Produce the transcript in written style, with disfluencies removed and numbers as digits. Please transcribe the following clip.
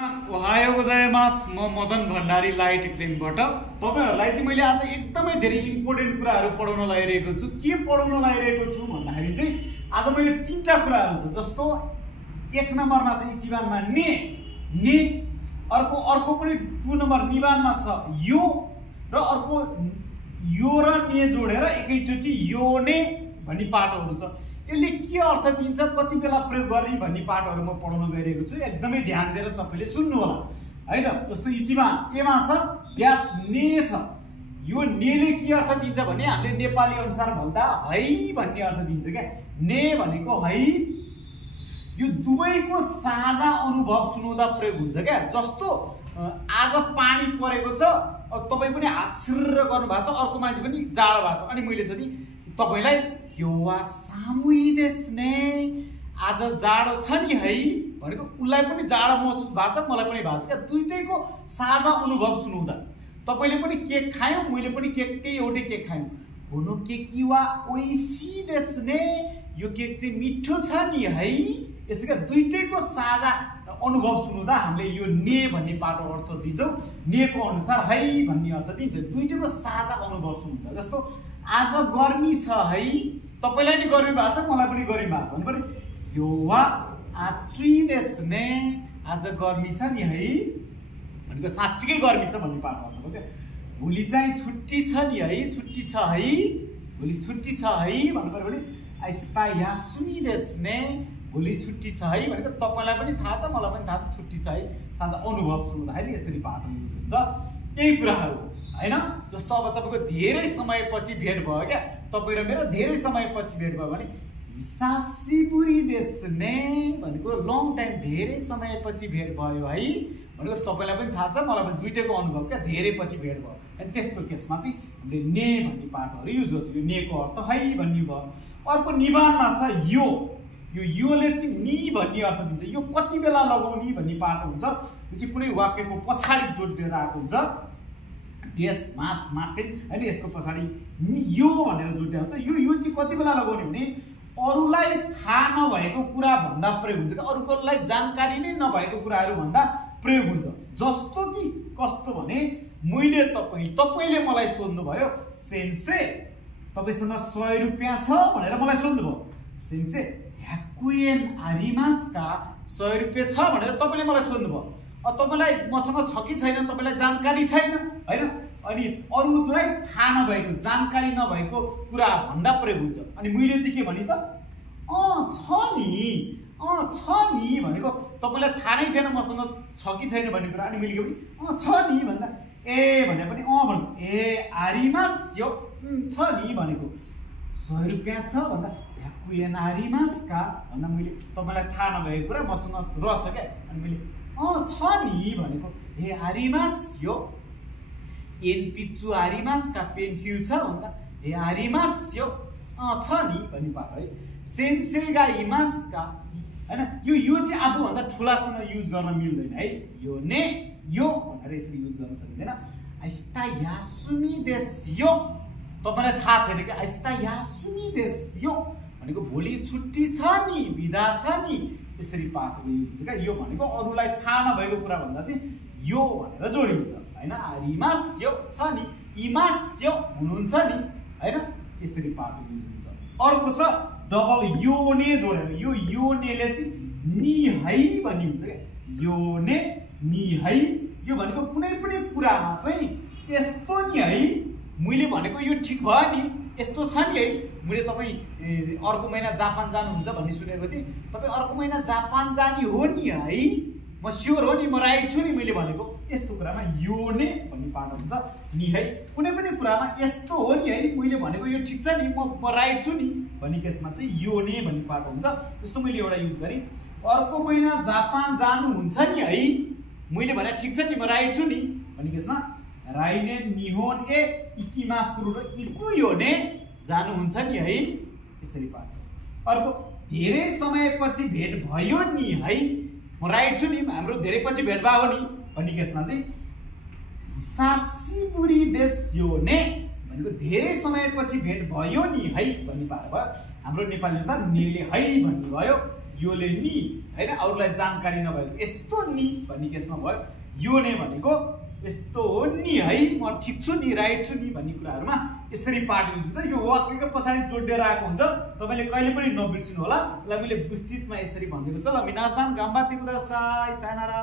Ohio गोजाइमास म Madan Bhandari light क्लेमबाट तपाईहरुलाई चाहिँ मैले आज एकदमै धेरै इम्पोर्टेन्ट कुराहरु पढाउन लागिरहेको छु। के पढाउन लागिरहेको छु भन्दाखेरि चाहिँ आज मैले तीनटा कुराहरु छ। जस्तो एक नम्बरमा चाहिँ इचिबानमा ने अर्को पनि 2 नम्बर निबानमा छ यो र अर्को यो र ने जोडेर एकैचोटी यो ने भन्ने पाठहरु छ। यसले के अर्थ दिन्छ, कति बेला प्रयोग गर्ने भन्ने पाठहरु म पढाउन गइरहेको छु। एकदमै ध्यान दिएर सबैले सुन्नु होला है त। जस्तो इचिबान एमा छ ड्यास ने छ। यो नेले के अर्थ दिन्छ भने हामीले नेपाली अनुसार भन्दा है भन्ने अर्थ दिन्छ क्या। ने भनेको है यो दुवैको साझा अनुभव सुनाउँदा प्रयोग हुन्छ क्या। जस्तो आज पानी परेको छ, तपाई पनि हात सिर्र गर्नु भएको छ, अर्को मान्छे पनि जाडो भएको छ, अनि मैले सोधि तपाईलाई यो वा सामुई देस्ने आज जाडो छ नि है भनेको उलाई पनि जाडो महसुस भएको छ, मलाई पनि भएको छ क्या। दुईटैको साझा अनुभव सुनाउँदा तपाईले पनि केक खायौ, मैले पनि केक एउटै केक खायौ। कोनो केकी वा ओइसी देस्ने यो केक चाहिँ मिठो छ नि है। यसैका दुईटैको साझा अनुभव सुनाउँदा हामीले यो ने भन्ने पाठो अर्थ दिन्छौ। नेको अनुसार है भन्ने अर्थ दिन्छ। दुईटैको साझा अनुभव सुनाउँदा जस्तो आज गर्मी छ है, तपाईलाई नि गर्मी भएको छ, मलाई पनि गर्मी भएको छ भने पनि यो वा आचुई देस्ने आज गर्मी छ नि है भनेको साच्चै गर्मी छ भन्ने पाठ अर्थ हो क्या। भोलि चाहिँ छुट्टी छ नि है, छुट्टी छ है, भोलि छुट्टी छ है भन्नु पर्यो भने आइस्ता या सुनि देस्ने भोलि छुट्टी छ है भनेको तपाईलाई पनि थाहा छ, मलाई पनि थाहा छ छुट्टी छ है। साझा अनुभव सुन्दाखेरि यसरी पाठ युज हुन्छ। यही कुराहरु हैन। जस्तो अब तपाईको धेरै समयपछि भेट भयो क्या, तपाई र मेरो धेरै समयपछि भेट भयो भने हिसासिबुरी देस्ने भनेको लङ टाइम धेरै समयपछि भेट भयो है भनेको तपाईलाई पनि थाहा छ, मलाई पनि दुईटैको अनुभव क्या, धेरै पछि भेट भयो। अनि त्यस्तो केसमा चाहिँ हामीले ने भन्ने पाठहरु युज गर्छौँ। यो नेको अर्थ है भन्ने भयो। अर्को निबानमा छ यो योले चाहिँ नि भन्ने अर्थ दिन्छ। यो कति बेला लगाउने भन्ने पाठ हुन्छ। यो चाहिँ कुनै वाक्यको पछाडी जोडिएर आएको हुन्छ। देश मास मासिन हैन, यसको पछाडी यो भनेर जोडिएको हुन्छ। यो चाहिँ कति बेला लगाउने भने अरूलाई थाहा नभएको कुरा भन्दा प्रयोग हुन्छ क्या। अरूकोलाई जानकारी नै नभएको कुराहरु भन्दा प्रयोग हुन्छ। जस्तो कि कस्तो भने मैले तपाईले मलाई सोध्नु भयो सेन्से तपाईसँग 100 रुपैयाँ छ भनेर मलाई सोध्नु भयो। सेन्से ह्याकुएन आरिमासका 100 रुपैयाँ छ भनेर तपाईले मलाई सोध्नु भयो। तपाईलाई मसँग छ कि छैन तपाईलाई जानकारी छैन हैन। अनि अरूलाई थाहा नभएको जानकारी नभएको कुरा भन्दा प्रयोग हुन्छ। अनि मैले चाहिँ के भने त छ नि भनेको तपाईलाई थाहा नै थिएन मसँग छ कि छैन भन्ने कुरा। अनि मैले के भने छ नि भन्दा ए भने पनि भन्नु ए आरिमास यो छ नि भनेको 100 रुपैयाँ छ भन्दा ह्याकुएन आरिमासका भन्दा मैले तपाईलाई थाहा नभएको कुरा मसँग रहेछ क्या। अनि मैले छ नि भनेको ए आरिमास यो एनपिचु आरिमासका पेन्सिल छ भन्दा ए आरिमास यो छ नि भन्ने पाठ है। सेन्सेगा इमासका हैन, यो चाहिँ आफूभन्दा ठुलासँग युज गर्न मिल्दैन है। यो ने यो भनेर यसरी युज गर्न सकिँदैन। आइस्ता यासुमी देश यो तपाईलाई थाहा थिएन कि आइस्ता यासुमी देश यो भनेको भोलि छुट्टी छ नि, बिदा छ नि, यसरी पाठहरु युज हुन्छ क्या। यो भनेको अरूलाई थाहा नभएको कुरा भन्दा चाहिँ यो भनेर जोडिन्छ हैन। आरिमास यो छ नि, इमास यो हुनुहुन्छ नि हैन, यसरी पाठहरु युज हुन्छ। अर्को छ डबल यो ने जोडेर। यो नेले चाहिँ नि है भन्ने हुन्छ क्या। यो ने नि है यो भनेको कुनै पनि कुरामा चाहिँ यस्तो नि है, मैले भनेको यो ठीक भयो नि, यस्तो छ नि है। मैले तपाई अर्को महिना जापान जानुहुन्छ भन्ने सुनेको थिएँ। तपाई अर्को महिना जापान जाने हो नि है, म स्योर हो नि, म राइट छु नि मैले भनेको। यस्तो कुरामा यो ने भन्ने पाठ हुन्छ। नि है कुनै पनि कुरामा यस्तो हो नि है, मैले भनेको यो ठीक छ नि, म राइट छु नि भन्ने केसमा चाहिँ यो ने भन्ने पाठ हुन्छ। जस्तो मैले एउटा युज गरेँ अर्को महिना जापान जानुहुन्छ नि है, मैले भने ठीक छ नि, म राइट छु नि भन्ने केसमा राइने निहोन ए इकिमासको रुट इकु यो ने जानुहुन्छ नि है, यसरी पाठ। अर्को धेरै समयपछि भेट भयो नि है, म राइट छु नि, हाम्रो धेरै पछि भेट भयो नि भन्ने केसमा चाहिँ हिसासिबुरी देश यो ने भनेको धेरै समयपछि भेट भयो नि है भन्ने पाठ भयो। हाम्रो नेपाली अनुसार नेले है भन्ने भयो। योले नि हैन अरूलाई जानकारी नभएको यस्तो नि भन्ने केसमा भयो यो नै भनेको यस्तो हो नि है म ठिक छु नि राइट छु नि भन्ने कुराहरुमा यसरी पार्ट युज हुन्छ यो वाक्यको पछाडी जोडेर आएको हुन्छ तपाईले कहिले पनि नबिर्सिनु होला ल मैले विस्तृतमा यसरी भन्दिएको छु ल मिनासान गाम्बाते कुदासाई सायनारा